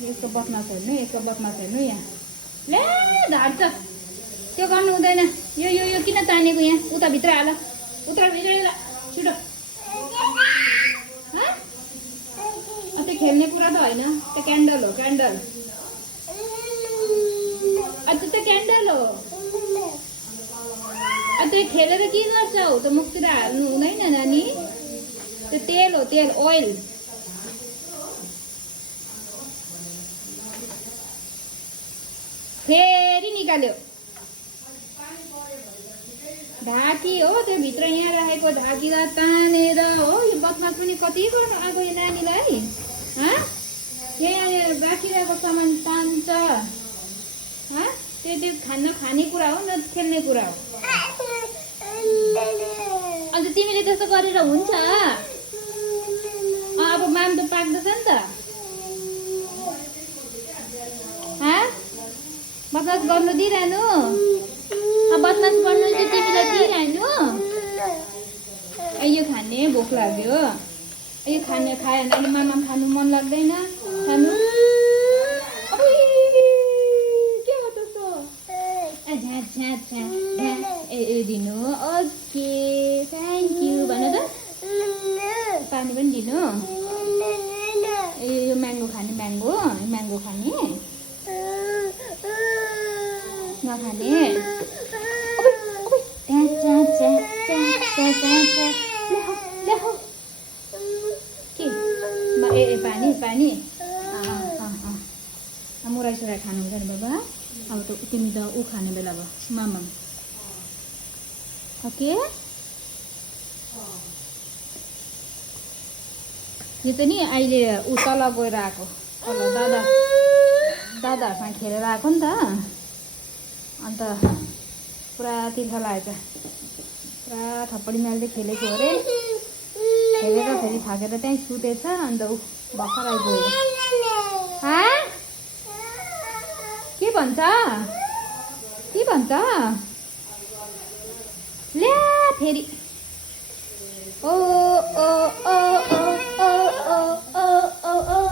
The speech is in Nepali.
यसको बदमास हेर्नु, यसको बदमास हेर्नु यहाँ। ले झार्छ, त्यो गर्नु हुँदैन। यो किन तानेको यहाँ? उता भित्र हाल, उता भित्र छिटो। त्यो खेल्ने कुरा त होइन, त्यो क्यान्डल हो, क्यान्डल। त्यो क्यान्डल हो। त्यो खेलेर के गर्छौ? त मुखतिर हाल्नु हुँदैन नानी। त्यो तेल हो, तेल, ओइल। फेरि निकाल्यो। ढाकी हो, त्यो भित्र यहाँ राखेको ढाकीलाई तानेर हो। यो बदमास पनि कति गर्नु आएको यो नानीलाई। यहाँ राखिरहेको सामान तान्छ। त्यो खानेकुरा हो, न खेल्ने कुरा हो। अन्त तिमीले त्यस्तो गरेर हुन्छ? अब माम त पाक्दैछ नि त। बदमास गर्नु दिइरहनु, बदमास गर्नु चाहिँ तिमीलाई दिइरहनु। यो खाने भोक लाग्यो, यो खाने खायो भने अहिले मामा खानु मन लाग्दैन। खानु के हो त्यस्तो? ए दिनु। ओके, थ्याङ्क यू भन त। पानी पनि दिनु। ए यो म्याङ्गो खाने, म्याङ्गो खाने, नखाने। के पानी मुराइसुराइ खानु हुँदैन बाबा। अब त तिमी त ऊ खाने बेला भयो मामा। ओके, यो चाहिँ नि अहिले ऊ तल गएर आएको, तल दादाहरूसँग खेलेर आएको नि त। अन्त पुरा तिर्खा लागेको छ, पुरा थप्पडी मार्दै खेलेको अरे। खेलेर फेरि थाकेर त्यहीँ सुतेछ। अन्त ऊ भर्खर आइपुगेको। के भन्छ? ल्या फेरि ओ ओ ओ ओ ओ ओ ओ ओ